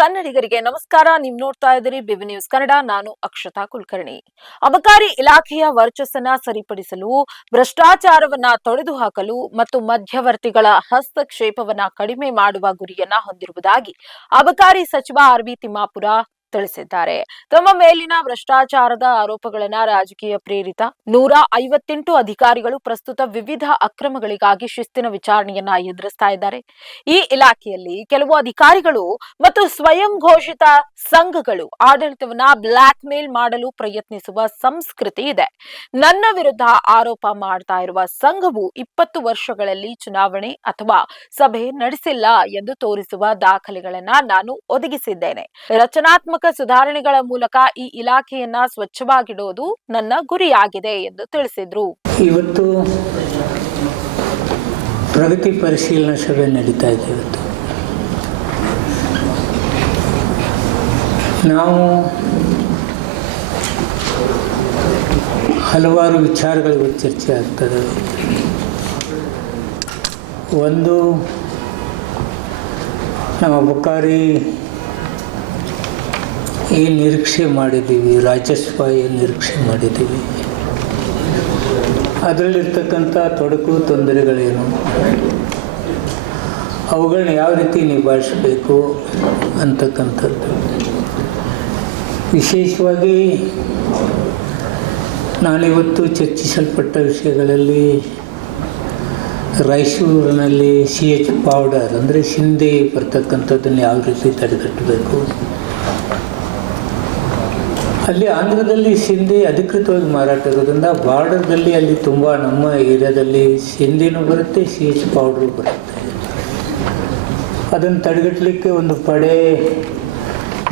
ಕನ್ನಡಿಗರಿಗೆ ನಮಸ್ಕಾರ. ನೀವು ನೋಡ್ತಾ ಇದ್ದೀರಿ ಬಿಬಿ ನ್ಯೂಸ್ ಕನ್ನಡ. ನಾನು ಅಕ್ಷತಾ ಕುಲಕರ್ಣಿ. ಅಬಕಾರಿ ಇಲಾಖೆಯ ವರ್ಚಸ್ಸನ್ನ ಸರಿಪಡಿಸಲು, ಭ್ರಷ್ಟಾಚಾರವನ್ನ ತೊಡೆದುಹಾಕಲು ಮತ್ತು ಮಧ್ಯವರ್ತಿಗಳ ಹಸ್ತಕ್ಷೇಪವನ್ನ ಕಡಿಮೆ ಮಾಡುವ ಗುರಿಯನ್ನ ಹೊಂದಿರುವುದಾಗಿ ಅಬಕಾರಿ ಸಚಿವ ಆರ್.ಬಿ. ತಿಮ್ಮಾಪುರ ತಿಳಿಸಿದ್ದಾರೆ. ತಮ್ಮ ಮೇಲಿನ ಭ್ರಷ್ಟಾಚಾರದ ಆರೋಪಗಳನ್ನ ರಾಜಕೀಯ ಪ್ರೇರಿತ 158 ಅಧಿಕಾರಿಗಳು ಪ್ರಸ್ತುತ ವಿವಿಧ ಅಕ್ರಮಗಳಿಗಾಗಿ ಶಿಸ್ತಿನ ವಿಚಾರಣೆಯನ್ನ ಎದುರಿಸ್ತಾ ಇದ್ದಾರೆ. ಈ ಇಲಾಖೆಯಲ್ಲಿ ಕೆಲವು ಅಧಿಕಾರಿಗಳು ಮತ್ತು ಸ್ವಯಂ ಘೋಷಿತ ಸಂಘಗಳು ಆಡಳಿತವನ್ನ ಬ್ಲಾಕ್ ಮೇಲ್ ಮಾಡಲು ಪ್ರಯತ್ನಿಸುವ ಸಂಸ್ಕೃತಿ ಇದೆ. ನನ್ನ ವಿರುದ್ಧ ಆರೋಪ ಮಾಡ್ತಾ ಇರುವ ಸಂಘವು 20 ವರ್ಷಗಳಲ್ಲಿ ಚುನಾವಣೆ ಅಥವಾ ಸಭೆ ನಡೆಸಿಲ್ಲ ಎಂದು ತೋರಿಸುವ ದಾಖಲೆಗಳನ್ನ ನಾನು ಒದಗಿಸಿದ್ದೇನೆ. ರಚನಾತ್ಮಕ ಸುಧಾರಣೆಗಳ ಮೂಲಕ ಈ ಇಲಾಖೆಯನ್ನ ಸ್ವಚ್ಛವಾಗಿಡುವುದು ನನ್ನ ಗುರಿಯಾಗಿದೆ ಎಂದು ತಿಳಿಸಿದ್ರು. ಇವತ್ತು ಪ್ರಗತಿ ಪರಿಶೀಲನಾ ಸಭೆ ನಡೀತಾ ಇದೆ. ಇವತ್ತು ನಾವು ಹಲವಾರು ವಿಚಾರಗಳು ಚರ್ಚೆ ಆಗ್ತದೆ. ಒಂದು, ನಾವು ಅಬಕಾರಿ ಏನು ನಿರೀಕ್ಷೆ ಮಾಡಿದ್ದೀವಿ, ರಾಜಸ್ವ ಏನು ನಿರೀಕ್ಷೆ ಮಾಡಿದ್ದೀವಿ, ಅದರಲ್ಲಿರ್ತಕ್ಕಂಥ ತೊಡಕು ತೊಂದರೆಗಳೇನು, ಅವುಗಳನ್ನ ಯಾವ ರೀತಿ ನಿಭಾಯಿಸಬೇಕು ಅಂತಕ್ಕಂಥದ್ದು. ವಿಶೇಷವಾಗಿ ನಾನಿವತ್ತು ಚರ್ಚಿಸಲ್ಪಟ್ಟ ವಿಷಯಗಳಲ್ಲಿ ರಾಯಚೂರಿನಲ್ಲಿ CH ಪೌಡರ್ ಅಂದರೆ ಶಿಂದೆ ಬರ್ತಕ್ಕಂಥದ್ದನ್ನು ಯಾವ ರೀತಿ ತಡೆಗಟ್ಟಬೇಕು, ಅಲ್ಲಿ ಆಂಧ್ರದಲ್ಲಿ ಶಿಂದೆ ಅಧಿಕೃತವಾಗಿ ಮಾರಾಟ ಇರೋದ್ರಿಂದ ಬಾರ್ಡರ್ದಲ್ಲಿ ಅಲ್ಲಿ ತುಂಬ ನಮ್ಮ ಏರಿಯಾದಲ್ಲಿ ಶಿಂದೆನೂ ಬರುತ್ತೆ, CH ಪೌಡ್ರು ಬರುತ್ತೆ. ಅದನ್ನು ತಡೆಗಟ್ಟಲಿಕ್ಕೆ ಒಂದು ಪಡೆ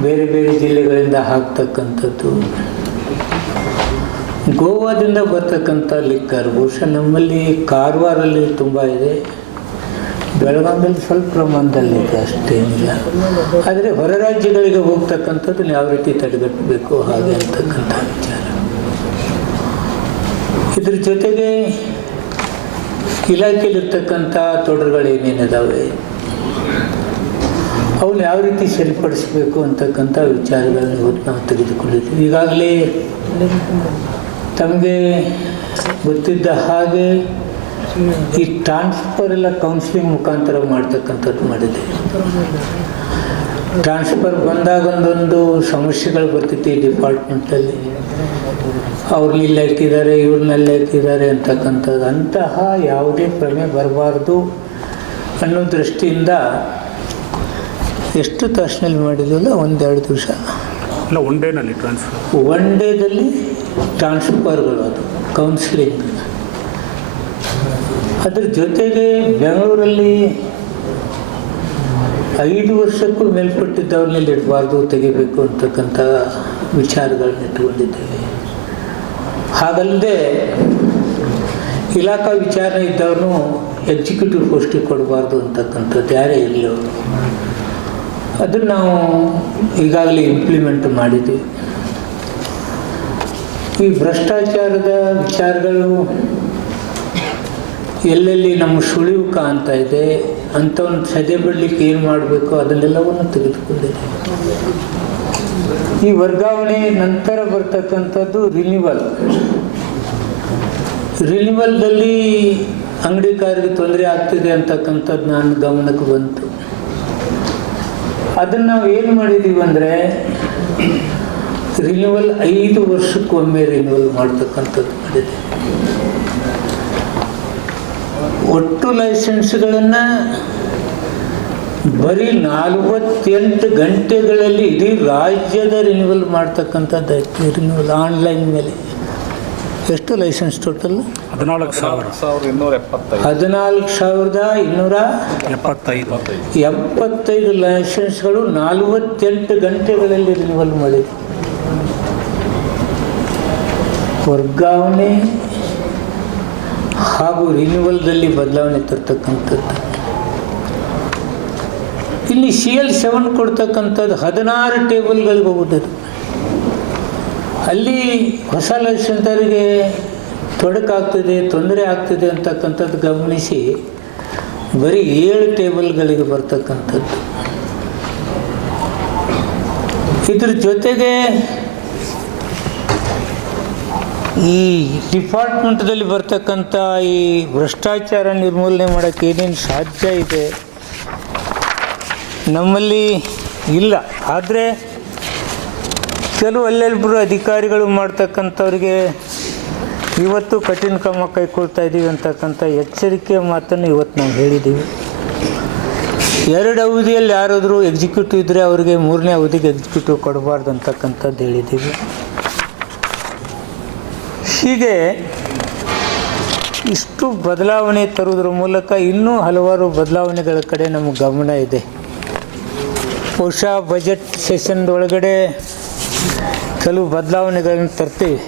ಬೇರೆ ಬೇರೆ ಜಿಲ್ಲೆಗಳಿಂದ ಹಾಕ್ತಕ್ಕಂಥದ್ದು. ಗೋವಾದಿಂದ ಬರ್ತಕ್ಕಂಥ ಲಿಕ್ಕರ್ ಬಹುಶಃ ನಮ್ಮಲ್ಲಿ ಕಾರವಾರಲ್ಲಿ ತುಂಬ ಇದೆ, ಬೆಳಗಾವಿಯಲ್ಲಿ ಸ್ವಲ್ಪ ಪ್ರಮಾಣದಲ್ಲಿದೆ, ಅಷ್ಟೇನಿಲ್ಲ. ಆದರೆ ಹೊರ ರಾಜ್ಯಗಳಿಗೆ ಹೋಗ್ತಕ್ಕಂಥದ್ದನ್ನು ಯಾವ ರೀತಿ ತಡೆಗಟ್ಟಬೇಕು ಹಾಗೆ ಅಂತಕ್ಕಂಥ ವಿಚಾರ. ಇದ್ರ ಜೊತೆಗೆ ಇಲಾಖೆಯಲ್ಲಿರ್ತಕ್ಕಂಥ ತೊಡರುಗಳೇನೇನಿದ್ದಾವೆ ಅವನ್ನ ಯಾವ ರೀತಿ ಸರಿಪಡಿಸಬೇಕು ಅಂತಕ್ಕಂಥ ವಿಚಾರಗಳನ್ನ ಇವತ್ತು ನಾವು ತೆಗೆದುಕೊಂಡಿದ್ದೀವಿ. ಈಗಾಗಲೇ ತಮಗೆ ಗೊತ್ತಿದ್ದ ಹಾಗೆ ಈ ಟ್ರಾನ್ಸ್ಫರ್ ಎಲ್ಲ ಕೌನ್ಸಿಲಿಂಗ್ ಮುಖಾಂತರ ಮಾಡ್ತಕ್ಕಂಥದ್ದು ಮಾಡಿದೆ. ಟ್ರಾನ್ಸ್ಫರ್ ಬಂದಾಗ ಒಂದೊಂದು ಸಮಸ್ಯೆಗಳು ಬರ್ತಿತ್ತು ಈ ಡಿಪಾರ್ಟ್ಮೆಂಟಲ್ಲಿ. ಅವ್ರನ್ನೆಲ್ಲ ಹಾಕಿದ್ದಾರೆ, ಇವ್ರನ್ನೆಲ್ಲ ಹಾಕಿದ್ದಾರೆ ಅಂತಕ್ಕಂಥದ್ದು. ಅಂತಹ ಯಾವುದೇ ಪ್ರಮೆ ಬರಬಾರ್ದು ಅನ್ನೋ ದೃಷ್ಟಿಯಿಂದ ಎಷ್ಟು ತಾಸಿನಲ್ಲಿ ಮಾಡಿದ್ವಲ್ಲ, 1-2 ದಿವಸ ಇಲ್ಲ, ಒನ್ ಡೇದಲ್ಲಿ ಟ್ರಾನ್ಸ್ಫರ್ಗಳು, ಅದು ಕೌನ್ಸಿಲಿಂಗ್. ಅದ್ರ ಜೊತೆಗೆ ಬೆಂಗಳೂರಲ್ಲಿ 5 ವರ್ಷಕ್ಕೂ ಮೇಲ್ಪಟ್ಟಿದ್ದವ್ರನ್ನೆಲ್ಲ ಇಡಬಾರ್ದು, ತೆಗಿಬೇಕು ಅಂತಕ್ಕಂಥ ವಿಚಾರಗಳನ್ನ ಇಟ್ಕೊಂಡಿದ್ದೇವೆ. ಹಾಗಲ್ಲದೆ ಇಲಾಖಾ ವಿಚಾರಣೆ ಇದ್ದವನು ಎಕ್ಸಿಕ್ಯೂಟಿವ್ ಪೋಸ್ಟಿಗೆ ಕೊಡಬಾರ್ದು ಅಂತಕ್ಕಂಥದ್ದು ಯಾರೇ ಇರಲಿ ಅವರು. ಅದನ್ನು ನಾವು ಈಗಾಗಲೇ ಇಂಪ್ಲಿಮೆಂಟ್ ಮಾಡಿದ್ದೀವಿ. ಈ ಭ್ರಷ್ಟಾಚಾರದ ವಿಚಾರಗಳು ಎಲ್ಲೆಲ್ಲಿ ನಮ್ಮ ಸುಳಿವು ಕಾಣ್ತಾ ಇದೆ ಅಂಥವನ್ನು ಸದೆ ಬಿಡಲಿಕ್ಕೆ ಏನು ಮಾಡಬೇಕು ಅದನ್ನೆಲ್ಲವನ್ನು ತೆಗೆದುಕೊಂಡಿದೆ. ಈ ವರ್ಗಾವಣೆ ನಂತರ ಬರ್ತಕ್ಕಂಥದ್ದು ರಿನಿವಲ್ದಲ್ಲಿ ಅಂಗಡಿಕಾರರಿಗೆ ತೊಂದರೆ ಆಗ್ತಿದೆ ಅಂತಕ್ಕಂಥದ್ದು ನನ್ನ ಗಮನಕ್ಕೆ ಬಂತು. ಅದನ್ನು ನಾವು ಏನು ಮಾಡಿದ್ದೀವಿ ಅಂದರೆ ರಿನಿವಲ್ 5 ವರ್ಷಕ್ಕೊಮ್ಮೆ ರಿನಿವಲ್ ಮಾಡ್ತಕ್ಕಂಥದ್ದು ಮಾಡಿದೆ. ಒಟ್ಟು ಲೈಸೆನ್ಸ್ಗಳನ್ನು ಬರೀ 48 ಗಂಟೆಗಳಲ್ಲಿ ಇಡೀ ರಾಜ್ಯದ ರಿನಿವಲ್ ಮಾಡ್ತಕ್ಕಂಥದ್ದು. ರಿನಿವಲ್ ಆನ್ಲೈನ್ ಮೇಲೆ ಎಷ್ಟು ಲೈಸೆನ್ಸ್ ಟೋಟಲ್? 14,275 ಲೈಸೆನ್ಸ್ಗಳು 48 ಗಂಟೆಗಳಲ್ಲಿ ರಿನಿವಲ್ ಮಾಡಿದೆ. ವರ್ಗಾವಣೆ ಹಾಗೂ ರಿನಿವಲ್ದಲ್ಲಿ ಬದಲಾವಣೆ ತರ್ತಕ್ಕಂಥದ್ದು. ಇಲ್ಲಿ CL7 ಕೊಡ್ತಕ್ಕಂಥದ್ದು 16 ಟೇಬಲ್ಗಳಿಗೆ ಹೋಗುತ್ತದೆ. ಅಲ್ಲಿ ಹೊಸ ಲೈಸೆನ್ಸರಿಗೆ ತೊಡಕಾಗ್ತದೆ, ತೊಂದರೆ ಆಗ್ತದೆ ಅಂತಕ್ಕಂಥದ್ದು ಗಮನಿಸಿ ಬರೀ 7 ಟೇಬಲ್ಗಳಿಗೆ ಬರ್ತಕ್ಕಂಥದ್ದು. ಇದ್ರ ಜೊತೆಗೆ ಈ ಡಿಪಾರ್ಟ್ಮೆಂಟ್ದಲ್ಲಿ ಬರ್ತಕ್ಕಂಥ ಈ ಭ್ರಷ್ಟಾಚಾರ ನಿರ್ಮೂಲನೆ ಮಾಡೋಕ್ಕೆ ಏನೇನು ಸಾಧ್ಯ ಇದೆ ನಮ್ಮಲ್ಲಿ ಇಲ್ಲ. ಆದರೆ ಕೆಲವು ಅಲ್ಲೆಲ್ಲರೂ ಅಧಿಕಾರಿಗಳು ಮಾಡ್ತಕ್ಕಂಥವ್ರಿಗೆ ಇವತ್ತು ಕಠಿಣ ಕ್ರಮ ಕೈಗೊಳ್ತಾ ಇದ್ದೀವಿ ಅಂತಕ್ಕಂಥ ಎಚ್ಚರಿಕೆಯ ಮಾತನ್ನು ಇವತ್ತು ನಾವು ಹೇಳಿದ್ದೀವಿ. 2 ಅವಧಿಯಲ್ಲಿ ಯಾರಾದರೂ ಎಕ್ಸಿಕ್ಯೂಟಿವ್ ಇದ್ದರೆ ಅವರಿಗೆ 3ನೇ ಅವಧಿಗೆ ಎಕ್ಸಿಕ್ಯೂಟಿವ್ ಕೊಡಬಾರ್ದು ಅಂತಕ್ಕಂಥದ್ದು ಹೇಳಿದ್ದೀವಿ. ಹೀಗೆ ಇಷ್ಟು ಬದಲಾವಣೆ ತರುವುದರ ಮೂಲಕ ಇನ್ನೂ ಹಲವಾರು ಬದಲಾವಣೆಗಳ ಕಡೆ ನಮಗೆ ಗಮನ ಇದೆ. ಬಹುಶಃ ಬಜೆಟ್ ಸೆಷನ್ದೊಳಗಡೆ ಕೆಲವು ಬದಲಾವಣೆಗಳನ್ನು ತರ್ತೀವಿ.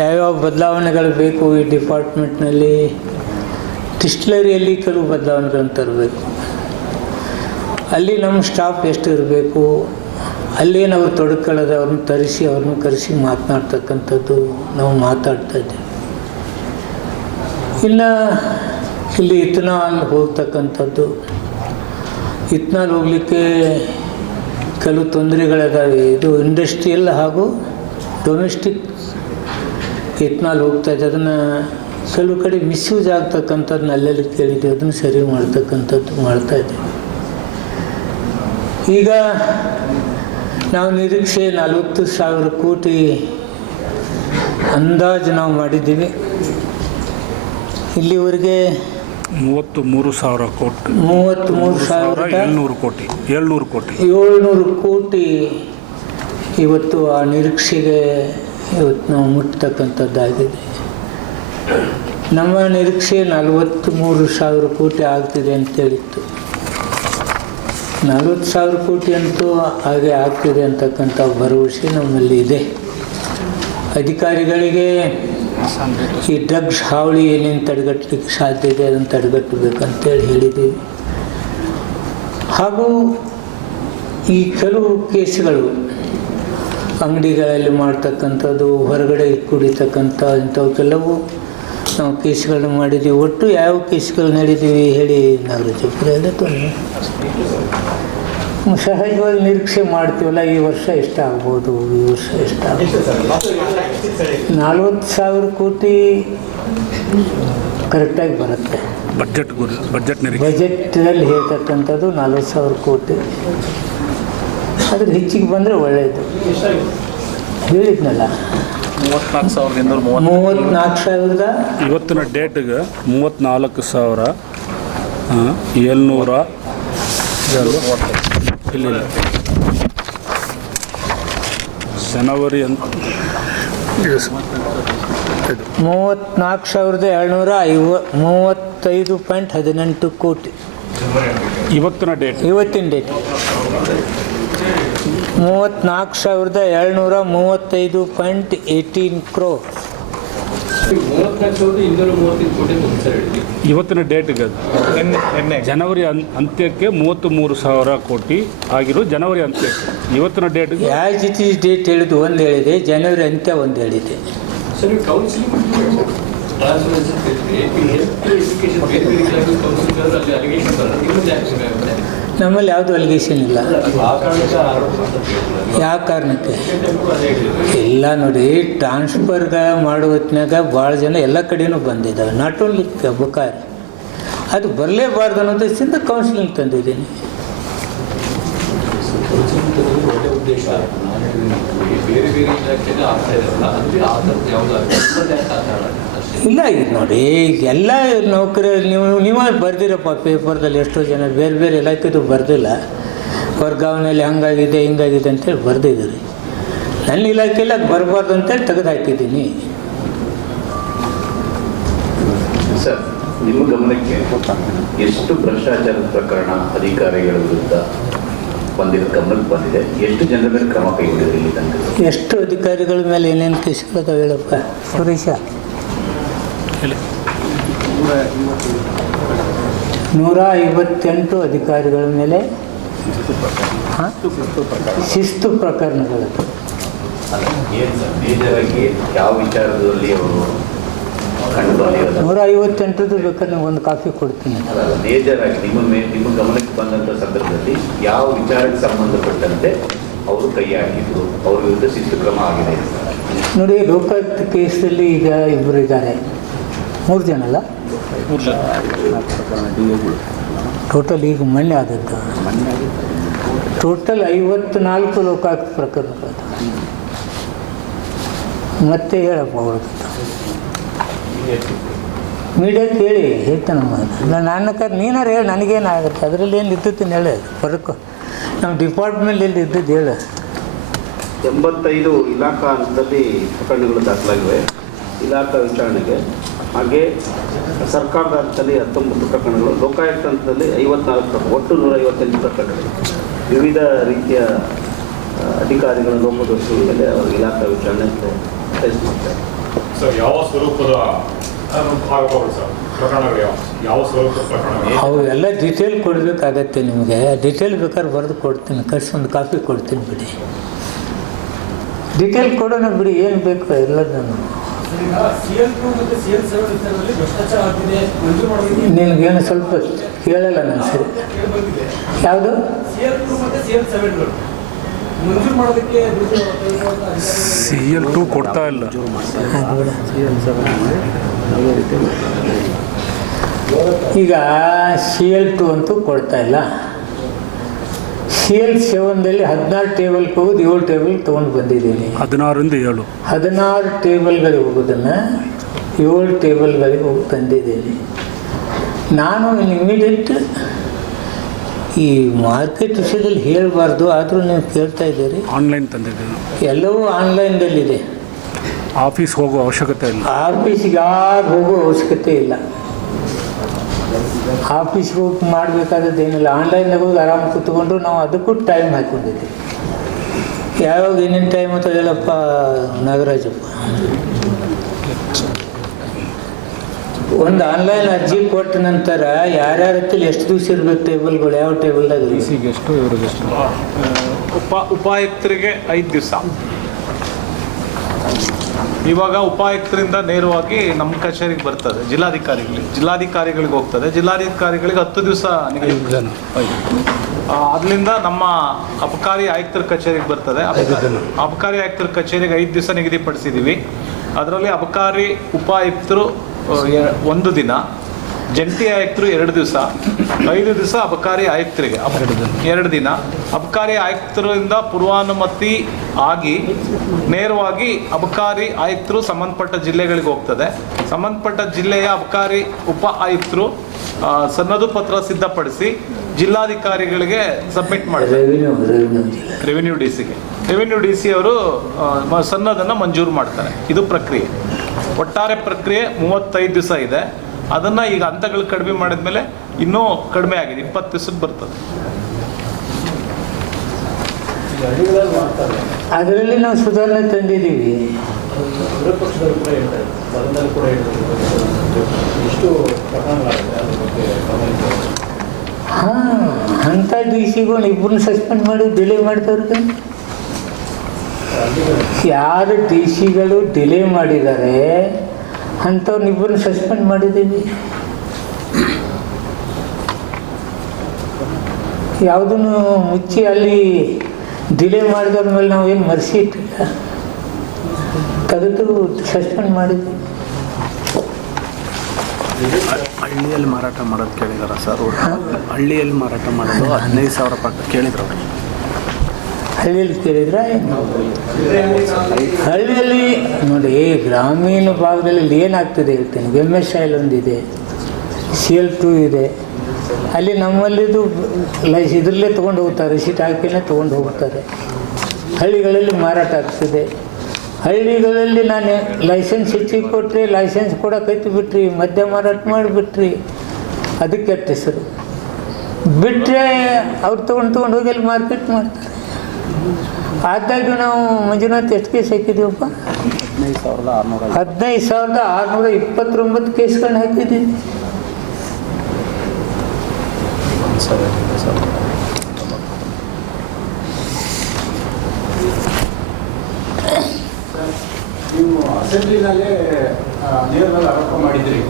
ಯಾವ್ಯಾವ ಬದಲಾವಣೆಗಳು ಬೇಕು ಈ ಡಿಪಾರ್ಟ್ಮೆಂಟ್ನಲ್ಲಿ, ಡಿಸ್ಟಿಲರಿಯಲ್ಲಿ ಕೆಲವು ಬದಲಾವಣೆಗಳನ್ನು ತರಬೇಕು. ಅಲ್ಲಿ ನಮ್ಮ ಸ್ಟಾಫ್ ಎಷ್ಟು ಇರಬೇಕು, ಅಲ್ಲೇನು ಅವ್ರು ತೊಡಕೊಳ್ಳೋದು ಅವ್ರನ್ನ ತರಿಸಿ ಅವ್ರನ್ನ ಕರೆಸಿ ಮಾತನಾಡ್ತಕ್ಕಂಥದ್ದು ನಾವು ಮಾತಾಡ್ತಾ ಇದ್ದೀವಿ. ಇನ್ನು ಇಲ್ಲಿ ಇಥನಾಲ್ ಹೋಗ್ತಕ್ಕಂಥದ್ದು, ಇಥನಾಲ್ ಹೋಗಲಿಕ್ಕೆ ಕೆಲವು ತೊಂದರೆಗಳಿದ್ದಾವೆ. ಇದು ಇಂಡಸ್ಟ್ರಿಯಲ್ ಹಾಗೂ ಡೊಮೆಸ್ಟಿಕ್ ಇಥನಾಲ್ ಹೋಗ್ತಾಯಿದೆ. ಅದನ್ನು ಕೆಲವು ಕಡೆ ಮಿಸ್ಯೂಸ್ ಆಗ್ತಕ್ಕಂಥದ್ದನ್ನ ಅಲ್ಲೆಲ್ಲಿ ಕೇಳಿದ್ದೀವಿ, ಅದನ್ನು ಸರಿ ಮಾಡ್ತಕ್ಕಂಥದ್ದು ಮಾಡ್ತಾಯಿದ್ದೀವಿ. ಈಗ ನಾವು ನಿರೀಕ್ಷೆ 40,000 ಕೋಟಿ ಅಂದಾಜು ನಾವು ಮಾಡಿದ್ದೀವಿ. ಇಲ್ಲಿವರೆಗೆ 33,000 ಕೋಟಿ 33,700 ಕೋಟಿ ಇವತ್ತು ಆ ನಿರೀಕ್ಷೆಗೆ ಇವತ್ತು ನಾವು ಮುಟ್ತಕ್ಕಂಥದ್ದಾಗಿದೆ. ನಮ್ಮ ನಿರೀಕ್ಷೆ 43,000 ಕೋಟಿ ಆಗ್ತಿದೆ ಅಂತೇಳಿತ್ತು. 40,000 ಕೋಟಿ ಅಂತೂ ಹಾಗೆ ಆಗ್ತಿದೆ ಅಂತಕ್ಕಂಥ ಭರವಸೆ ನಮ್ಮಲ್ಲಿ ಇದೆ. ಅಧಿಕಾರಿಗಳಿಗೆ ಈ ಡ್ರಗ್ಸ್ ಹಾವಳಿ ಏನೇನು ತಡೆಗಟ್ಟಲಿಕ್ಕೆ ಸಾಧ್ಯ ಇದೆ ಅದನ್ನು ತಡೆಗಟ್ಟಬೇಕಂತೇಳಿ ಹೇಳಿದ್ದೀವಿ. ಹಾಗೂ ಈ ಕೆಲವು ಕೇಸ್ಗಳು ಅಂಗಡಿಗಳಲ್ಲಿ ಮಾಡ್ತಕ್ಕಂಥದ್ದು, ಹೊರಗಡೆ ಕುಡಿತಕ್ಕಂಥ ಇಂಥವು ಕೆಲವು ನಾವು ಕೇಸ್ಗಳನ್ನ ಮಾಡಿದ್ದೀವಿ. ಒಟ್ಟು ಯಾವ ಕೇಸ್ಗಳು ನಡೆದೀವಿ ಹೇಳಿ ನಾಗರಾಜಪುರ ಎಲ್ಲ ಸಹಜವಾಗಿ ನಿರೀಕ್ಷೆ ಮಾಡ್ತೀವಲ್ಲ, ಈ ವರ್ಷ ಎಷ್ಟಾಗ್ಬೋದು, ಈ ವರ್ಷ ಎಷ್ಟಾಗ್ಬೋದು. 40,000 ಕೋಟಿ ಕರೆಕ್ಟಾಗಿ ಬರುತ್ತೆ. ಬಜೆಟ್ನಲ್ಲಿ ಹೇಳ್ತಕ್ಕಂಥದ್ದು 40,000 ಕೋಟಿ. ಅದ್ರ ಹೆಚ್ಚಿಗೆ ಬಂದರೆ ಒಳ್ಳೆಯದು. ಹೇಳಿದ್ನಲ್ಲ 34,000 ಇವತ್ತಿನ ಡೇಟ್ಗೆ 34,700 ಇಲ್ಲ ಜನವರಿ ಅಂತ 34,735.18 ಕೋಟಿ ಇವತ್ತಿನ ಡೇಟ್. 34,735.18 crore. ಇವತ್ತಿನ ಡೇಟ್ಗೆ ಜನವರಿ ಅಂತ್ಯಕ್ಕೆ 33,000 ಕೋಟಿ ಆಗಿರೋ ಜನವರಿ ಅಂತ್ಯಕ್ಕೆ. ಇವತ್ತಿನ ಡೇಟ್ಗೆ ಯಾವ ಜೊತೆ ಡೇಟ್ ಹೇಳಿದ್ದು ಒಂದು ಹೇಳಿದೆ, ಜನವರಿ ಅಂತ್ಯ ಒಂದು ಹೇಳಿದೆ. ನಮ್ಮಲ್ಲಿ ಯಾವುದು ಅಲಿಗೇಷನ್ ಇಲ್ಲ. ಯಾವ ಕಾರಣಕ್ಕೆ ಇಲ್ಲ ನೋಡಿ, ಟ್ರಾನ್ಸ್ಫರ್ಗ ಮಾಡೋ ಹೊತ್ತಿನಾಗ ಭಾಳ ಜನ ಎಲ್ಲ ಕಡೆಯೂ ಬಂದಿದ್ದಾವೆ. ನಾಟ್ ಓನ್ಲಿ ಬುಕಾರಿ, ಅದು ಬರಲೇಬಾರ್ದು ಅನ್ನೋದರಿಂದ ಕೌನ್ಸಿಲಿಂಗ್ ತಂದಿದ್ದೀನಿ. ಇಲ್ಲ ಇದು ನೋಡಿ, ಎಲ್ಲ ನೌಕರಿ ನೀವು ಬರ್ದಿರಪ್ಪ ಪೇಪರ್ದಲ್ಲಿ ಎಷ್ಟೋ ಜನ ಬೇರೆ ಬೇರೆ ಇಲಾಖೆದು ಬರ್ದಿಲ್ಲ, ವರ್ಗಾವಣೆಯಲ್ಲಿ ಹಂಗಾಗಿದೆ ಹಿಂಗಾಗಿದೆ ಅಂತೇಳಿ ಬರ್ದಿದ್ದೀರಿ. ನನ್ನ ಇಲಾಖೆಯಲ್ಲಿ ಅದು ಬರಬಾರ್ದು ಅಂತೇಳಿ ತೆಗೆದು ಹಾಕಿದ್ದೀನಿ. ಸರ್, ನಿಮ್ಮ ಗಮನಕ್ಕೆ ಎಷ್ಟು ಭ್ರಷ್ಟಾಚಾರದ ಪ್ರಕರಣ ಅಧಿಕಾರಿಗಳ ವಿರುದ್ಧ ಗಮನಕ್ಕೆ ಬಂದಿದೆ? ಎಷ್ಟು ಜನರ ಮೇಲೆ ಕ್ರಮ ಕೈಗೊಂಡಿದೆ ಇಲ್ಲಿ ತನಕ? ಎಷ್ಟು ಅಧಿಕಾರಿಗಳ ಮೇಲೆ ಏನೇನು ಕೇಸ್ಗಳದಾವೆ ಹೇಳಪ್ಪ ಸುರೇಶ? 158 ಅಧಿಕಾರಿಗಳ ಮೇಲೆ ಶಿಸ್ತು ಪ್ರಕರಣಗಳು. ಮೇಜರಾಗಿ ಯಾವ ವಿಚಾರದಲ್ಲಿ ಅವರು 158 ಬೇಕಾದ್ರೆ ಒಂದು ಕಾಫಿ ಕೊಡ್ತೀನಿ. ಮೇಜರಾಗಿ ನಿಮ್ಮ ಗಮನಕ್ಕೆ ಬಂದಂಥ ಸಂದರ್ಭದಲ್ಲಿ ಯಾವ ವಿಚಾರಕ್ಕೆ ಸಂಬಂಧಪಟ್ಟಂತೆ ಅವರು ಕೈ ಹಾಕಿದ್ರು, ಅವ್ರ ವಿರುದ್ಧ ಶಿಸ್ತು ಕ್ರಮ ಆಗಿದೆ. ನೋಡಿ, ಲೋಕಾಯುಕ್ತ ಕೇಸಲ್ಲಿ ಈಗ ಇಬ್ಬರು ಇದ್ದಾರೆ, 3 ಜನ ಅಲ್ಲ, ಟೋಟಲ್ ಈಗ ಮೊನ್ನೆ ಆದದ್ದು ಟೋಟಲ್ 54 ಲೋಕಾಯುಕ್ತ ಪ್ರಕರಣಗಳು. ಮತ್ತೆ ಹೇಳಪ್ಪ ಅವ್ರದ್ದು ಮೀಡಿಯಾಕ್ಕೆ ಹೇಳ್ತಾನಮ್ಮ. ನನ್ನ ನೀನಾರು ಹೇಳಿ, ನನಗೇನಾಗುತ್ತೆ ಅದರಲ್ಲಿ ಏನು ಇದ್ದದ್ದು ಹೇಳಿ, ಹೊರಕು ನಮ್ಮ ಡಿಪಾರ್ಟ್ಮೆಂಟ್ ಎಲ್ಲಿ ಇದ್ದದ್ದು ಹೇಳು. 85 ಇಲಾಖಾ ಹಂತದಲ್ಲಿ ಪ್ರಕರಣಗಳು ದಾಖಲಾಗಿವೆ ಇಲಾಖಾ ವಿಚಾರಣೆಗೆ. ಹಾಗೆ ಸರ್ಕಾರದ ಹಂತದಲ್ಲಿ 19 ಪ್ರಕರಣಗಳು, ಲೋಕಾಯುಕ್ತ ಹಂತದಲ್ಲಿ 54 ಪ್ರಕರಣ, ಒಟ್ಟು 158 ಪ್ರಕರಣಗಳು. ವಿವಿಧ ರೀತಿಯ ಅಧಿಕಾರಿಗಳ ಲೋಪದೋಷಗಳ ಮೇಲೆ ಅವರು ಇಲಾಖಾ ವಿಚಾರಣೆ ಫೇಸ್ ಮಾಡ್ತಾರೆ. ಸರ್, ಯಾವ ಸ್ವರೂಪದ ಆರೋಪಗಳು ಸರ್? ಪ್ರಕರಣಗಳು ಯಾವ ಸ್ವರೂಪದ ಪ್ರಕರಣಗಳು? ಅವು ಎಲ್ಲ ಡೀಟೇಲ್ ಕೊಡಬೇಕಾಗತ್ತೆ ನಿಮಗೆ. ಡೀಟೇಲ್ ಬೇಕಾದ್ರೆ ಬರೆದು ಕೊಡ್ತೀನಿ, ಒಂದು ಕಾಪಿ ಕೊಡ್ತೀನಿ ಬಿಡಿ. ಡೀಟೇಲ್ ಕೊಡೋಣ ಬಿಡಿ, ಏನು ಬೇಕು ಎಲ್ಲದನ್ನು. ನಿನಗೇನು ಸ್ವಲ್ಪ ಕೇಳಲ್ಲ ನಾನು ಸರಿ. ಯಾವುದು CL2 ಕೊಡ್ತಾ ಇಲ್ಲ. ಈಗ CL2 ಅಂತೂ ಕೊಡ್ತಾ ಇಲ್ಲ. CL7ದಲ್ಲಿ 14 ಟೇಬಲ್ಗೆ ಹೋಗೋದು 7 ಟೇಬಲ್ ತೊಗೊಂಡು ಬಂದಿದ್ದೀನಿ. 16ರಿಂದ 7 16 ಟೇಬಲ್ಗಳಿಗೆ ಹೋಗೋದನ್ನು 7 ಟೇಬಲ್ಗಳಿಗೆ ಹೋಗಿ ತಂದಿದ್ದೀನಿ. ನಾನು ಇಮಿಡಿಯೇಟ್ ಈ ಮಾರ್ಕೆಟ್ ವಿಷಯದಲ್ಲಿ ಹೇಳಬಾರ್ದು, ಆದರೂ ನೀವು ಕೇಳ್ತಾ ಇದ್ದೀರಿ. ಆನ್ಲೈನ್ ತಂದಿದ್ದೀನಿ, ಎಲ್ಲವೂ ಆನ್ಲೈನ್ದಲ್ಲಿದೆ. ಆಫೀಸ್ ಹೋಗೋ ಅವಶ್ಯಕತೆ ಇಲ್ಲ. ಆಫೀಸಿಗೆ ಯಾರು ಹೋಗೋ ಅವಶ್ಯಕತೆ ಇಲ್ಲ. ಆಫೀಸ್ಗೆ ಹೋಗಿ ಮಾಡಬೇಕಾದದ್ದೇನಿಲ್ಲ. ಆನ್ಲೈನ್ದಾಗ ಹೋಗಿ ಆರಾಮ ಕೂತ್ಕೊಂಡು ನಾವು ಅದಕ್ಕೂ ಟೈಮ್ ಹಾಕ್ಕೊಂಡಿದ್ದೀವಿ. ಯಾವಾಗ ಏನೇನು ಟೈಮ್ ಅಂತ ಹೇಳಪ್ಪ ನಾಗರಾಜಪ್ಪ. ಒಂದು ಆನ್ಲೈನ್ ಅರ್ಜಿ ಕೊಟ್ಟ ನಂತರ ಯಾರ್ಯಾರ ಹತ್ತಲ್ಲಿ ಎಷ್ಟು ದಿವಸ ಇರಬೇಕು ಟೇಬಲ್ಗಳು, ಯಾವ ಟೇಬಲ್ದಾಗ ಎಷ್ಟು ಇವ್ರಿಗೆಷ್ಟು? ಉಪಾಯುಕ್ತರಿಗೆ 5 ದಿವಸ. ಇವಾಗ ಉಪಾಯುಕ್ತರಿಂದ ನೇರವಾಗಿ ನಮ್ಮ ಕಚೇರಿಗೆ ಬರ್ತದೆ, ಜಿಲ್ಲಾಧಿಕಾರಿಗಳಿಗೆ ಹೋಗ್ತದೆ. ಜಿಲ್ಲಾಧಿಕಾರಿಗಳಿಗೆ 10 ದಿವಸ ನಿಗದಿ. ಅದರಿಂದ ನಮ್ಮ ಅಬಕಾರಿ ಆಯುಕ್ತರ ಕಚೇರಿಗೆ ಬರ್ತದೆ. ಅಬಕಾರಿ ಆಯುಕ್ತರ ಕಚೇರಿಗೆ 5 ದಿವಸ ನಿಗದಿಪಡಿಸಿದ್ದೀವಿ. ಅದರಲ್ಲಿ ಅಬಕಾರಿ ಉಪಾಯುಕ್ತರು 1 ದಿನ, ಜಂಟಿ ಆಯುಕ್ತರು 2 ದಿವಸ, 5 ದಿವಸ ಅಬಕಾರಿ ಆಯುಕ್ತರಿಗೆ 2 ದಿನ. ಅಬಕಾರಿ ಆಯುಕ್ತರಿಂದ ಪೂರ್ವಾನುಮತಿ ಆಗಿ ನೇರವಾಗಿ ಅಬಕಾರಿ ಆಯುಕ್ತರು ಸಂಬಂಧಪಟ್ಟ ಜಿಲ್ಲೆಗಳಿಗೆ ಹೋಗ್ತದೆ. ಸಂಬಂಧಪಟ್ಟ ಜಿಲ್ಲೆಯ ಅಬಕಾರಿ ಉಪ ಆಯುಕ್ತರು ಸನ್ನದು ಪತ್ರ ಸಿದ್ಧಪಡಿಸಿ ಜಿಲ್ಲಾಧಿಕಾರಿಗಳಿಗೆ ಸಬ್ಮಿಟ್ ಮಾಡ್ತಾರೆ. ರೆವಿನ್ಯೂ ಡಿ ಸಿ ಅವರು ಸನ್ನದನ್ನು ಮಂಜೂರು ಮಾಡ್ತಾರೆ. ಇದು ಪ್ರಕ್ರಿಯೆ. ಒಟ್ಟಾರೆ ಪ್ರಕ್ರಿಯೆ 35 ದಿವಸ ಇದೆ. ಅದನ್ನು ಈಗ ಹಂತಗಳು ಕಡಿಮೆ ಮಾಡಿದ್ಮೇಲೆ ಇನ್ನೂ ಕಡಿಮೆ ಆಗಿದೆ, 20 ದಿವಸಕ್ಕೆ ಬರ್ತದೆ. ಅದರಲ್ಲಿ ನಾವು ಸುಧಾರಣೆ ತಂದಿದ್ದೀವಿ. ಹಾಂ, ಅಂಥ DC-ಗಳು ಇಬ್ಬರನ್ನ ಸಸ್ಪೆಂಡ್ ಮಾಡಿ ಡಿಲೇ ಮಾಡ್ತವ್ರಿಗೆ. ಯಾರು DC-ಗಳು ಡಿಲೇ ಮಾಡಿದ್ದಾರೆ ಅಂಥವ್ರನ್ನಿಬ್ಬರನ್ನ ಸಸ್ಪೆಂಡ್ ಮಾಡಿದ್ದೀವಿ. ಯಾವುದನ್ನು ಮುಚ್ಚಿ ಅಲ್ಲಿ ಡಿಲೇ ಮಾಡಿದವ್ರ ಮೇಲೆ ನಾವು ಏನು ಮರೆಸಿ ಇಟ್ಟಿಲ್ಲ, ತೆಗೆದು ಸಸ್ಪೆಂಡ್ ಮಾಡಿದ್ವಿ. ಹಳ್ಳಿಯಲ್ಲಿ ಮಾರಾಟ ಮಾಡೋದು ಕೇಳಿದಾರ ಸರ್? ಹಳ್ಳಿಯಲ್ಲಿ ಮಾರಾಟ ಮಾಡೋದು 15,000 ಪಕ್ಕ ಕೇಳಿದ್ರು ಅವರು. ಹಳ್ಳಿಯಲ್ಲಿ ಕೇಳಿದ್ರೆ ಹಳ್ಳಿಯಲ್ಲಿ ನೋಡಿ, ಗ್ರಾಮೀಣ ಭಾಗದಲ್ಲಿ ಏನಾಗ್ತದೆ ಹೇಳ್ತೇನೆ. MSIL ಒಂದಿದೆ, CL2 ಇದೆ. ಅಲ್ಲಿ ನಮ್ಮಲ್ಲಿದು ಇದರಲ್ಲೇ ತೊಗೊಂಡು ಹೋಗ್ತಾರೆ, ರಿಸೀಟ್ ಹಾಕಿನೇ ತೊಗೊಂಡು ಹೋಗ್ತಾರೆ. ಹಳ್ಳಿಗಳಲ್ಲಿ ಮಾರಾಟ ಆಗ್ತದೆ. ಹಳ್ಳಿಗಳಲ್ಲಿ ನಾನು ಲೈಸೆನ್ಸ್ ಹೆಚ್ಚಿಗೆ ಕೊಟ್ಟರೆ ಲೈಸೆನ್ಸ್ ಕೊಡೋಕೈತಿ ಬಿಟ್ರಿ, ಮದ್ಯ ಮಾರಾಟ ಮಾಡಿಬಿಟ್ರಿ, ಅದಕ್ಕೆ ಕೆಟ್ಟ ಹೆಸರು. ಬಿಟ್ಟರೆ ಅವ್ರು ತೊಗೊಂಡು ಹೋಗಿ ಅಲ್ಲಿ ಮಾರ್ಕೆಟ್ ಮಾಡ್ತಾರೆ. ಆದಾಗ್ಯೂ ನಾವು ಮಂಜುನಾಥ್ ಎಷ್ಟು ಕೇಸ್ ಹಾಕಿದ್ದೀವಪ್ಪ? 15,629 ಕೇಸ್ಗಳನ್ನ ಹಾಕಿದ್ದೀವಿ. ನೀವು ಅಸೆಂಬ್ಲಿನಲ್ಲೇ ನೇರವಾಗಿ ಆರೋಪ ಮಾಡಿದ್ರಿ,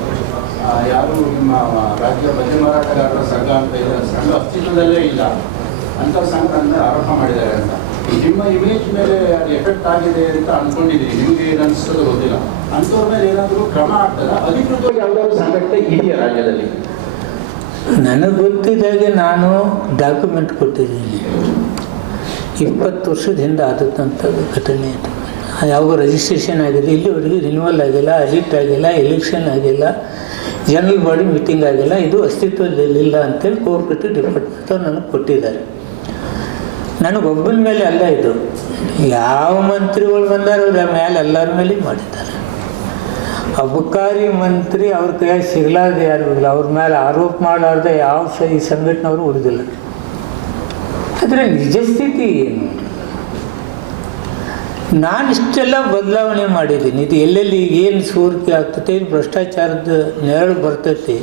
ಯಾರು ನಿಮ್ಮ ರಾಜ್ಯ ಮದ್ಯ ಮಾರಾಟಗಾರರ ಸಂಘ ಅಂತ ಇದೆ, ಸಂಘ ಅಸ್ತಿತ್ವದಲ್ಲೇ ಇಲ್ಲ ಅಂತ ಸಂಘ ಆರೋಪ ಮಾಡಿದ್ದಾರೆ ಅಂತ. ನಿಮ್ಮ ಇಮೇಜ್ ಮೇಲೆ ಎಫೆಕ್ಟ್ ಆಗಿದೆ ಅಂತ ಅನ್ಕೊಂಡಿದ್ದೀರಿ, ನಿಮಗೆ ಏನು ಅನಿಸ್ತದೆ ಗೊತ್ತಿಲ್ಲ. ಅಂಥವ್ರ ಮೇಲೆ ಏನಾದರೂ ಕ್ರಮ ಆಗ್ತದ? ಅಧಿಕೃತವಾಗಿ ಯಾವುದಾದ್ರು ಸಂಘಟನೆ ಇದೆಯಾ ರಾಜ್ಯದಲ್ಲಿ? ನನಗೆ ಗೊತ್ತಿದ್ದಾಗೆ ನಾನು ಡಾಕ್ಯುಮೆಂಟ್ ಕೊಟ್ಟಿದ್ದೀನಿ. 20 ವರ್ಷದ ಹಿಂದೆ ಆದಂಥ ಘಟನೆ ಇದು. ಯಾವ ರಿಜಿಸ್ಟ್ರೇಷನ್ ಆಗಿದೆ, ಇಲ್ಲಿವರೆಗೆ ರಿನ್ಯೂವಲ್ ಆಗಿಲ್ಲ, ಅಡಿಟ್ ಆಗಿಲ್ಲ, ಎಲೆಕ್ಷನ್ ಆಗಿಲ್ಲ, ಜನರಲ್ ಬಾಡಿ ಮೀಟಿಂಗ್ ಆಗಿಲ್ಲ, ಇದು ಅಸ್ತಿತ್ವದಲ್ಲಿಲ್ಲ ಅಂತೇಳಿ ಕೋಆಪರೇಟಿವ್ ಡಿಪಾರ್ಟ್ಮೆಂಟ್ ಅವ್ರು ನನಗೆ ಕೊಟ್ಟಿದ್ದಾರೆ. ನನಗೊಬ್ಬನ ಮೇಲೆ ಅಲ್ಲ ಇದು, ಯಾವ ಮಂತ್ರಿಗಳು ಬಂದಾರ ಅವ್ರ ಮೇಲೆ ಎಲ್ಲರ ಮೇಲೆ ಮಾಡಿದ್ದಾರೆ. ಅಬಕಾರಿ ಮಂತ್ರಿ ಅವ್ರ ಕೈಯಾಗ ಸಿಗಲಾರ್ದೆ ಯಾರು ಇಲ್ಲ, ಅವ್ರ ಮೇಲೆ ಆರೋಪ ಮಾಡಲಾರ್ದೆ ಯಾವ ಈ ಸಂಘಟನೆಯವರು ಉಳಿದಿಲ್ಲ. ಆದರೆ ನಿಜ ಸ್ಥಿತಿ ಏನು? ನಾನು ಇಷ್ಟೆಲ್ಲ ಬದಲಾವಣೆ ಮಾಡಿದ್ದೀನಿ. ಇದು ಎಲ್ಲೆಲ್ಲಿ ಏನು ಸೋರಿಕೆ ಆಗ್ತೈತೆ, ಏನು ಭ್ರಷ್ಟಾಚಾರದ ನೆರಳು ಬರ್ತೈತಿ,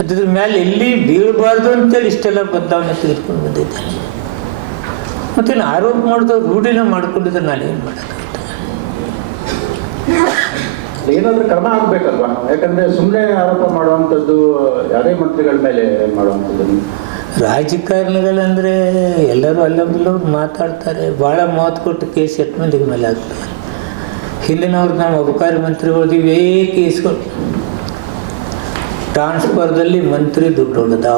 ಅದ್ರ ಮೇಲೆ ಎಲ್ಲಿ ಬೀಳಬಾರ್ದು ಅಂತೇಳಿ ಇಷ್ಟೆಲ್ಲ ಬದಲಾವಣೆ ತೆಗೆದುಕೊಂಡು ಬಂದಿದ್ದೇನೆ. ಮತ್ತು ಆರೋಪ ಮಾಡಿದವ್ರು ರೂಢಿನ ಮಾಡ್ಕೊಂಡಿದ್ರೆ ನಾನೇನು ಮಾಡೋಕ್ಕಾಗುತ್ತೆ? ಏನಾದರೂ ಕ್ರಮ ಆಗಬೇಕಲ್ವಾ? ಯಾಕಂದರೆ ಸುಮ್ಮನೆ ಆರೋಪ ಮಾಡುವಂಥದ್ದು ಯಾರೇ ಮಂತ್ರಿಗಳ ಮೇಲೆ ಮಾಡುವಂಥದ್ದು. ರಾಜಕಾರಣಿಗಳಂದರೆ ಎಲ್ಲರೂ ಅಲ್ಲೊಬ್ಬರು ಮಾತಾಡ್ತಾರೆ, ಭಾಳ ಮಾತು ಕೊಟ್ಟು ಕೇಸ್ ಎಟ್ಮೆಂಟಿಗೆ ಮೇಲೆ ಆಗ್ತದೆ. ಹಿಂದಿನವ್ರು ನಾವು ಅಬಕಾರಿ ಮಂತ್ರಿಗಳು ಇವೇ ಕೇಸ್ಗಳು, ಟ್ರಾನ್ಸ್ಫರ್ದಲ್ಲಿ ಮಂತ್ರಿ ದುಡ್ಡು ಹೊಡೆದ,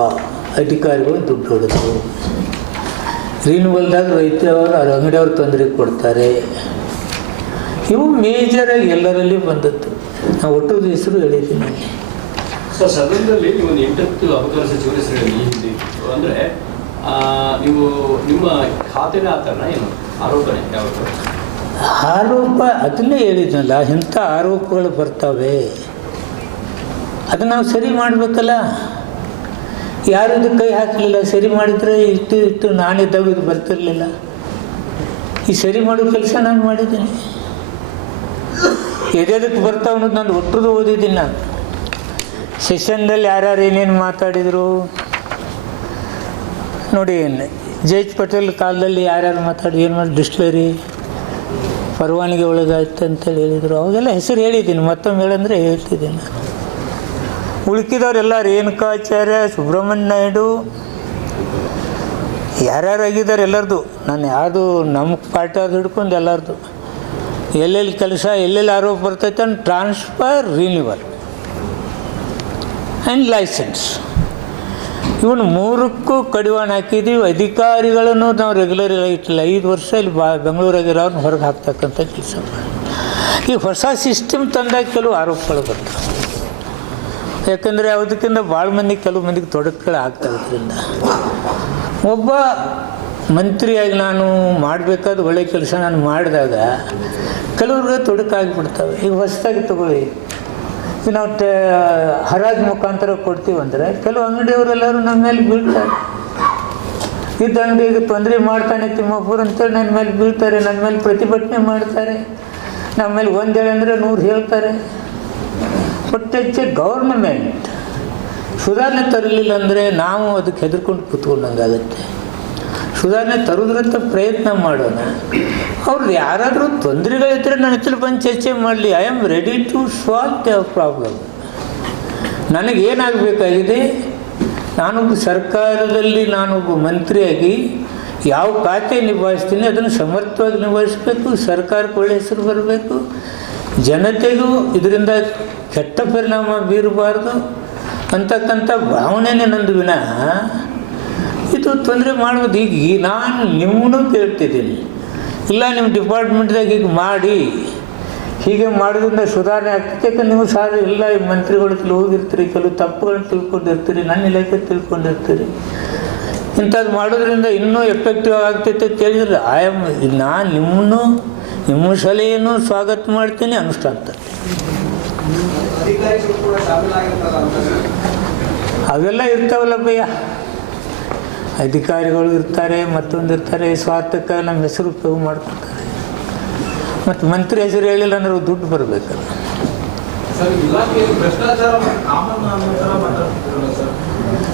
ಅಧಿಕಾರಿಗಳು ದುಡ್ಡು ಹೊಡೆದವು, ರಿನ್ಯೂವಲ್ದಾಗ ರೈತರವರು ಅಂಗಡಿಯವ್ರು ತೊಂದರೆ ಕೊಡ್ತಾರೆ. ಇವು ಮೇಜರಾಗಿ ಎಲ್ಲರಲ್ಲಿ ಬಂದದ್ದು. ನಾವು ಒಟ್ಟು ಹೆಸರು ಹೇಳಿದ್ದೀನಿ. ಸರ್, ಸದನದಲ್ಲಿ ನೀವು 8 ಅಬಕಾರಿ ಸಚಿವರ ಹೆಸರು ಹೇಳಿ, ಅಂದರೆ ನೀವು ನಿಮ್ಮ ಖಾತೆನೇ ಆತನ ಏನು ಆರೋಪನೆ ಯಾವುದು? ಆರೋಪ ಅದನ್ನೇ ಹೇಳಿದ್ನಲ್ಲ, ಇಂಥ ಆರೋಪಗಳು ಬರ್ತವೆ, ಅದು ನಾವು ಸರಿ ಮಾಡಬೇಕಲ್ಲ. ಯಾರು ಇದು ಕೈ ಹಾಕಲಿಲ್ಲ, ಸರಿ ಮಾಡಿದರೆ ಇಟ್ಟು ನಾನಿದ್ದಾಗ ಇದು ಬರ್ತಿರಲಿಲ್ಲ. ಈ ಸರಿ ಮಾಡೋ ಕೆಲಸ ನಾನು ಮಾಡಿದ್ದೀನಿ. ಎದೆದಕ್ಕೆ ಬರ್ತಾವ ಅನ್ನೋದು ನಾನು ಒಟ್ಟದು ಓದಿದ್ದೀನಿ. ನಾನು ಸೆಷನ್ದಲ್ಲಿ ಯಾರ್ಯಾರು ಏನೇನು ಮಾತಾಡಿದರು ನೋಡಿ. ಜಯಚ್ ಪಟೇಲ್ ಕಾಲದಲ್ಲಿ ಯಾರ್ಯಾರು ಮಾತಾಡಿ ಏನು ಮಾಡಿ ಡಿಸ್ಟಿಲರಿ ಪರವಾನಗಿ ಒಳಗಾಯ್ತು ಅಂತೇಳಿ ಹೇಳಿದರು. ಅವಾಗೆಲ್ಲ ಹೆಸರು ಹೇಳಿದ್ದೀನಿ, ಮತ್ತೊಮ್ಮೆ ಹೇಳಂದರೆ ಹೇಳ್ತಿದ್ದೀನಿ ನಾನು. ಉಳ್ಕಿದವರೆಲ್ಲ ರೇಣುಕಾಚಾರ್ಯ, ಸುಬ್ರಹ್ಮಣ್ಯ ನಾಯ್ಡು, ಯಾರ್ಯಾರಾಗಿದ್ದಾರೆ ಎಲ್ಲರದು. ನಾನು ಯಾವುದು ನಮ್ಮ ಪಾರ್ಟಿ ಅದು ಹಿಡ್ಕೊಂಡು ಎಲ್ಲರದು ಎಲ್ಲೆಲ್ಲಿ ಕೆಲಸ, ಎಲ್ಲೆಲ್ಲಿ ಆರೋಪ ಬರ್ತೈತೆ ಅಂತ ಟ್ರಾನ್ಸ್ಫರ್, ರಿನ್ಯೂವಲ್ ಆ್ಯಂಡ್ ಲೈಸೆನ್ಸ್, ಇವನು 3ಕ್ಕೂ ಕಡಿವಾಣ ಹಾಕಿದ್ದೀವಿ. ಅಧಿಕಾರಿಗಳನ್ನು ನಾವು ರೆಗ್ಯುಲರ್ ಇಟ್ಟಿಲ್ಲ. 5 ವರ್ಷ ಇಲ್ಲಿ ಬೆಂಗಳೂರಾಗಿರೋರ್ನ ಹೊರಗೆ ಹಾಕ್ತಕ್ಕಂಥ ಕೆಲಸ ಮಾಡಿ ಈ ಹೊಸ ಸಿಸ್ಟಮ್ ತಂದಾಗ ಕೆಲವು ಆರೋಪಗಳು ಬರ್ತವೆ. ಯಾಕಂದರೆ ಯಾವುದಕ್ಕಿಂತ ಭಾಳ ಮಂದಿ, ಕೆಲವು ಮಂದಿಗೆ ತೊಡಕುಗಳು ಆಗ್ತಾವುದರಿಂದ ಒಬ್ಬ ಮಂತ್ರಿಯಾಗಿ ನಾನು ಮಾಡಬೇಕಾದ ಒಳ್ಳೆಯ ಕೆಲಸ ನಾನು ಮಾಡಿದಾಗ ಕೆಲವ್ರಿಗೆ ತೊಡಕಾಗಿಬಿಡ್ತವೆ. ಈಗ ಹೊಸದಾಗಿ ತಗೊಳ್ಳಿ, ಈಗ ನಾವು ಹರಾಜು ಮುಖಾಂತರ ಕೊಡ್ತೀವಂದರೆ ಕೆಲವು ಅಂಗಡಿಯವರೆಲ್ಲರೂ ನಮ್ಮ ಮೇಲೆ ಬೀಳ್ತಾರೆ. ಇದ್ದ ಅಂಗಡಿಗೆ ತೊಂದರೆ ಮಾಡ್ತಾನೆ ತಿಮ್ಮಪ್ಪರು ಅಂತೇಳಿ ನನ್ನ ಮೇಲೆ ಬೀಳ್ತಾರೆ, ನನ್ನ ಮೇಲೆ ಪ್ರತಿಭಟನೆ ಮಾಡ್ತಾರೆ, ನಮ್ಮ ಮೇಲೆ 1 ಹೇಳಂದರೆ 100 ಹೇಳ್ತಾರೆ. ಬಟ್ ಹೆಚ್ಚು ಗೌರ್ನಮೆಂಟ್ ಸುಧಾರಣೆ ತರಲಿಲ್ಲ ಅಂದರೆ ನಾವು ಅದಕ್ಕೆ ಹೆದರ್ಕೊಂಡು ಕೂತ್ಕೊಂಡಂಗಾಗತ್ತೆ. ಸುಧಾರಣೆ ತರೋದ್ರಂತ ಪ್ರಯತ್ನ ಮಾಡೋಣ. ಅವ್ರದ್ದು ಯಾರಾದರೂ ತೊಂದರೆಗಳಿದ್ದರೆ ನನ್ನ ಹತ್ರ ಬಂದು ಚರ್ಚೆ ಮಾಡಲಿ. I am ready to solve the problem. ನನಗೇನಾಗಬೇಕಾಗಿದೆ, ನಾನೊಬ್ಬ ಸರ್ಕಾರದಲ್ಲಿ ನಾನೊಬ್ಬ ಮಂತ್ರಿಯಾಗಿ ಯಾವ ಖಾತೆ ನಿಭಾಯಿಸ್ತೀನಿ ಅದನ್ನು ಸಮರ್ಥವಾಗಿ ನಿಭಾಯಿಸಬೇಕು. ಸರ್ಕಾರಕ್ಕೆ ಒಳ್ಳೆಯ ಹೆಸರು ಬರಬೇಕು, ಜನತೆಗೂ ಇದರಿಂದ ಕೆಟ್ಟ ಪರಿಣಾಮ ಬೀರಬಾರ್ದು ಅಂತಕ್ಕಂಥ ಭಾವನೆನೇ ನಂದು ವಿನಃ ಇದು ತೊಂದರೆ ಮಾಡೋದು. ಈಗ ನಾನು ನಿಮ್ಮನ್ನು ಕೇಳ್ತಿದ್ದೀನಿ, ಇಲ್ಲ ನಿಮ್ಮ ಡಿಪಾರ್ಟ್ಮೆಂಟ್ದಾಗ ಈಗ ಮಾಡಿ, ಹೀಗೆ ಮಾಡೋದ್ರಿಂದ ಸುಧಾರಣೆ ಆಗ್ತೈತೆ. ಯಾಕಂದ್ರೆ ನೀವು ಸಾರಿ ಎಲ್ಲ ಈ ಮಂತ್ರಿಗಳು ಹೋಗಿರ್ತೀರಿ, ಕೆಲವು ತಪ್ಪುಗಳನ್ನ ತಿಳ್ಕೊಂಡಿರ್ತೀರಿ, ನನ್ನ ಇಲಾಖೆ ತಿಳ್ಕೊಂಡಿರ್ತೀರಿ. ಇಂಥದ್ದು ಮಾಡೋದ್ರಿಂದ ಇನ್ನೂ ಎಫೆಕ್ಟಿವ್ ಆಗ್ತೈತೆ ಅಂತ ಹೇಳಿದ್ರೆ ನಾನು ನಿಮ್ಮ ಸಲಹೆಯನ್ನು ಸ್ವಾಗತ ಮಾಡ್ತೀನಿ, ಅನುಷ್ಠಾನ ಅವೆಲ್ಲ ಇರ್ತಾವಲ್ಲ ಭಯ್ಯ. ಅಧಿಕಾರಿಗಳು ಇರ್ತಾರೆ, ಮತ್ತೊಂದು ಇರ್ತಾರೆ, ಸ್ವಾರ್ಥಕ್ಕೆ ನಮ್ಮ ಹೆಸರು ಉಪಯೋಗ ಮಾಡ್ಕೊತಾರೆ. ಮತ್ತು ಮಂತ್ರಿ ಹೆಸರು ಹೇಳಿಲ್ಲ ಅಂದ್ರೆ ದುಡ್ಡು ಬರಬೇಕಲ್ಲ.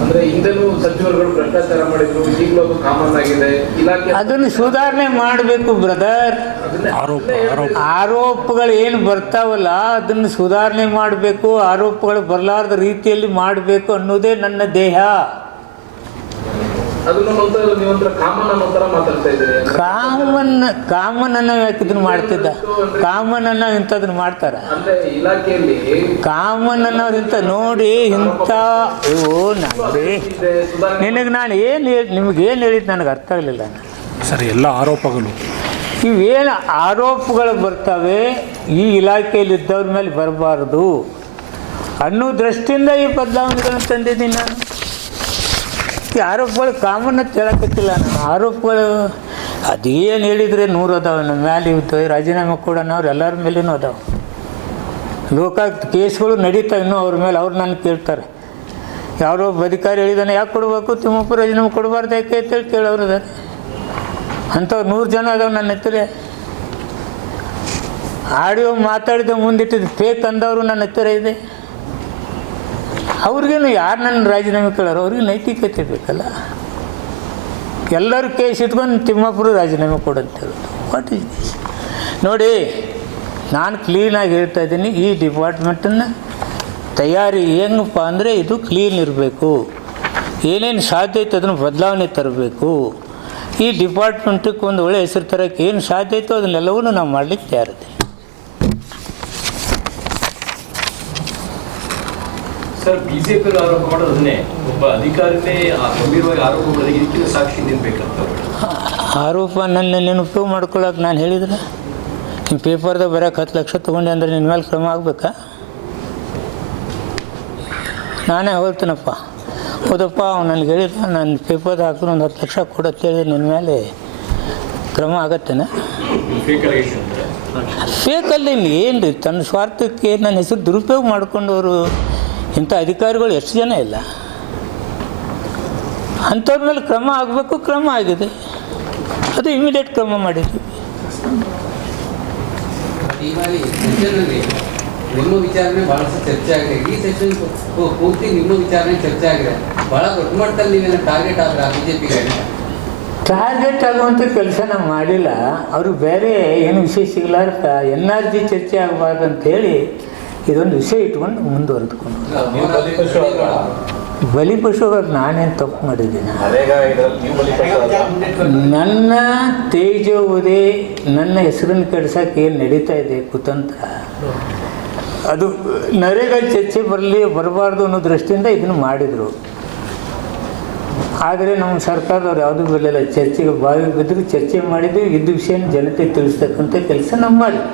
ಅಂದ್ರೆ ಹಿಂದೆನೂ ಸಚಿವರುಗಳು ಭ್ರಷ್ಟಾಚಾರ ಮಾಡಿದ್ರು, ಈಗಲೂ ಅದು ಕಾಮನ್ ಆಗಿದೆ. ಇಲಾಖೆ ಅದನ್ನು ಸುಧಾರಣೆ ಮಾಡಬೇಕು ಬ್ರದರ್. ಆರೋಪಗಳು ಏನು ಬರ್ತಾವಲ್ಲ ಅದನ್ನು ಸುಧಾರಣೆ ಮಾಡಬೇಕು, ಆರೋಪಗಳು ಬರಲಾರ್ದ ರೀತಿಯಲ್ಲಿ ಮಾಡಬೇಕು ಅನ್ನೋದೇ ನನ್ನ ದೇಹ. ಅದನ್ನ ನೀವಂತರ ಕಾಮನ್ ಅನ್ನೋ ಥರ ಮಾತಾಡ್ತಾ ಇದ್ದೀರಿ. ಕಾಮನ್ ಅನ್ನ ಯಾಕೆ ಇದನ್ನ ಮಾಡ್ತಿದ್ದ? ಕಾಮನ್ ಅನ್ನೋ ಇಂಥದನ್ನ ಮಾಡ್ತಾರ? ಅಂದ್ರೆ ಇಲಾಖೆಯಲ್ಲಿ ಕಾಮನ್ ಅನ್ನೋರು ಇಂಥ ನೋಡಿ ಇಂಥ ಇವು ನೋಡಿ ನಿನಗೆ ನಾನು ನಿಮಗೇನು ಹೇಳಿದ್ದು ನನಗೆ ಅರ್ಥ ಆಗಲಿಲ್ಲ. ಸರ್, ಎಲ್ಲ ಆರೋಪಗಳು ಇವೇನು ಆರೋಪಗಳು ಬರ್ತವೆ ಈ ಇಲಾಖೆಯಲ್ಲಿ ಇದ್ದವ್ರ ಮೇಲೆ ಬರಬಾರ್ದು ಅನ್ನೋ ದೃಷ್ಟಿಯಿಂದ ಈ ಬದಲಾವಣೆಗಳನ್ನು ತಂದಿದ್ದೀನಿ ನಾನು. ಈ ಆರೋಪಗಳು ಕಾಮನ್ ಅಂತ ಹೇಳಕತ್ತಿಲ್ಲ ನಾನು. ಆರೋಪಗಳು ಅದೇನು ಹೇಳಿದರೆ 100 ಅದಾವೆ. ನಮ್ಮ ಮೇಲೆ ಇತ್ತು ರಾಜೀನಾಮೆ ಕೊಡೋಣವ್ರು ಎಲ್ಲರ ಮೇಲೇನೂ ಅದಾವೆ. ಲೋಕಾಯುಕ್ತ ಕೇಸ್ಗಳು ನಡೀತಾವೆ ಇನ್ನೂ ಅವ್ರ ಮೇಲೆ. ಅವ್ರು ನನ್ನ ಕೇಳ್ತಾರೆ, ಯಾರೋ ಒಬ್ಬ ಅಧಿಕಾರಿ ಹೇಳಿದಾನೆ ಯಾಕೆ ಕೊಡಬೇಕು, ತಿಮ್ಮಪ್ಪ ರಾಜೀನಾಮೆ ಕೊಡಬಾರ್ದು ಯಾಕೆ ಅಂತೇಳಿ ಕೇಳೋರು ಇದ್ದಾರೆ. ಅಂಥವ್ರು 100 ಜನ ಅದಾವೆ ನನ್ನ ಹತ್ತಿರ. ಆಡಿಯೋ ಮಾತಾಡಿದ ಮುಂದಿಟ್ಟಿದ್ದು ಫೇಕ್ ಅಂದವರು ನನ್ನ ಹತ್ತಿರ ಇದೆ. ಅವ್ರಿಗೇನು ಯಾರು ನನ್ನ ರಾಜೀನಾಮೆ ಕೇಳೋರು? ಅವ್ರಿಗೆ ನೈತಿಕತೆ ಬೇಕಲ್ಲ. ಎಲ್ಲರೂ ಕೇಸ್ ಇಟ್ಕೊಂಡು ತಿಮ್ಮಾಪುರ ರಾಜೀನಾಮೆ ಕೊಡಂತ ಹೇಳೋದು. What is this? ನೋಡಿ, ನಾನು ಕ್ಲೀನಾಗಿ ಹೇಳ್ತಾ ಇದ್ದೀನಿ, ಈ ಡಿಪಾರ್ಟ್ಮೆಂಟನ್ನು ತಯಾರಿ ಹೆಂಗಪ್ಪ ಅಂದರೆ ಇದು ಕ್ಲೀನ್ ಇರಬೇಕು. ಏನೇನು ಸಾಧ್ಯ ಐತೆ ಅದನ್ನು ಬದಲಾವಣೆ ತರಬೇಕು. ಈ ಡಿಪಾರ್ಟ್ಮೆಂಟಕ್ಕೆ ಒಂದು ಒಳ್ಳೆಯ ಹೆಸರು ತರೋಕ್ಕೆ ಏನು ಸಾಧ್ಯ ಐತೋ ಅದನ್ನೆಲ್ಲವೂ ನಾವು ಮಾಡಲಿಕ್ಕೆ ತಯಾರಿದ್ದೀವಿ. ಸರ್, ಬಿಜೆಪಿ ಆರೋಪ ಮಾಡೋದನ್ನೇ ಒಬ್ಬ ಅಧಿಕಾರಿನೇ ಗಂಭೀರವಾಗಿ ಆರೋಪ ಮಾಡೋದಕ್ಕೆ ಇದಕ್ಕಿಂತ ಸಾಕ್ಷಿ ನಿಲ್ಬೇಕಂತ ಆರೋಪ ನನ್ನ ಉಪಯೋಗ ಮಾಡ್ಕೊಳ್ಳೋಕೆ ನಾನು ಹೇಳಿದ್ರೆ ನಿಮ್ಮ ಪೇಪರ್ದಾಗ ಬರೋಕೆ 10 ಲಕ್ಷ ತೊಗೊಂಡೆ ಅಂದರೆ ನಿನ್ನ ಮೇಲೆ ಕ್ರಮ ಆಗಬೇಕಾ? ನಾನೇ ಹೋಗ್ತೀನಪ್ಪ, ಹೌದಪ್ಪ ಅವ್ನು ನನಗೆ ಹೇಳಿದ ನಾನು ಪೇಪರ್ದಾಗ ಹಾಕಿದ್ರೆ ಒಂದು 10 ಲಕ್ಷ ಕೊಡತ್ತೆ ಹೇಳಿದ್ರೆ ನಿನ್ನ ಮೇಲೆ ಕ್ರಮ ಆಗತ್ತೇನೆ? ಫೇಕಲ್ಲಿ ಏನು ರೀ, ತನ್ನ ಸ್ವಾರ್ಥಕ್ಕೆ ನನ್ನ ಹೆಸರು ದುರುಪಯೋಗ ಮಾಡ್ಕೊಂಡವರು ಇಂಥ ಅಧಿಕಾರಿಗಳು ಎಷ್ಟು ಜನ ಇಲ್ಲ. ಅಂಥವ್ರ ಮೇಲೆ ಕ್ರಮ ಆಗಬೇಕು. ಕ್ರಮ ಆಗಿದೆ, ಅದು ಇಮಿಡಿಯೇಟ್ ಕ್ರಮ ಮಾಡಿದ್ವಿ. ಈ ಬಾರಿ ಸೆಷನ್ನಲ್ಲಿ ನಿಮ್ಮ ವಿಚಾರಣೆ ಭಾಳಷ್ಟು ಚರ್ಚೆ ಆಗಿದೆ. ಈ ಸೆಷನ್ ಪೂರ್ತಿ ನಿಮ್ಮ ವಿಚಾರಣೆ ಚರ್ಚೆ ಆಗಿದೆ. ಭಾಳ ದೊಡ್ಡ ಮಟ್ಟದಲ್ಲಿ ನೀವೇನು ಟಾರ್ಗೆಟ್ ಆದ್ರೆ ಬಿಜೆಪಿಗೆ ಟಾರ್ಗೆಟ್ ಆಗುವಂಥ ಕೆಲಸ ನಾವು ಮಾಡಿಲ್ಲ. ಅವರು ಬೇರೆ ಏನು ವಿಷಯ ಸಿಗಲಾರ್ದ NRG ಚರ್ಚೆ ಆಗಬಾರ್ದು ಅಂಥೇಳಿ ಇದೊಂದು ವಿಷಯ ಇಟ್ಕೊಂಡು ಮುಂದುವರೆದುಕೊಂಡು ಬಲಿಪಶುವಾಗಿ ನಾನೇನು ತಪ್ಪು ಮಾಡಿದ್ದೀನಿ? ನನ್ನ ತೇಜೋವಧೆ, ನನ್ನ ಹೆಸರನ್ನು ಕೆಡ್ಸೋಕೆ ಏನು ನಡೀತಾ ಇದೆ ಕುತಂತ್ರ, ಅದು ನರೇಗಾ ಚರ್ಚೆ ಬರಬಾರ್ದು ಅನ್ನೋ ದೃಷ್ಟಿಯಿಂದ ಇದನ್ನು ಮಾಡಿದರು. ಆದರೆ ನಮ್ಮ ಸರ್ಕಾರದವ್ರು ಯಾವುದೂ ಬರಲಿಲ್ಲ. ಚರ್ಚೆಗೆ ಬಾವಿ ಬಿದ್ದರೂ ಚರ್ಚೆ ಮಾಡಿದ್ವಿ. ಇದ್ದ ವಿಷಯನ ಜನತೆ ತಿಳಿಸ್ತಕ್ಕಂಥ ಕೆಲಸ ನಾವು ಮಾಡಿದ್ವಿ.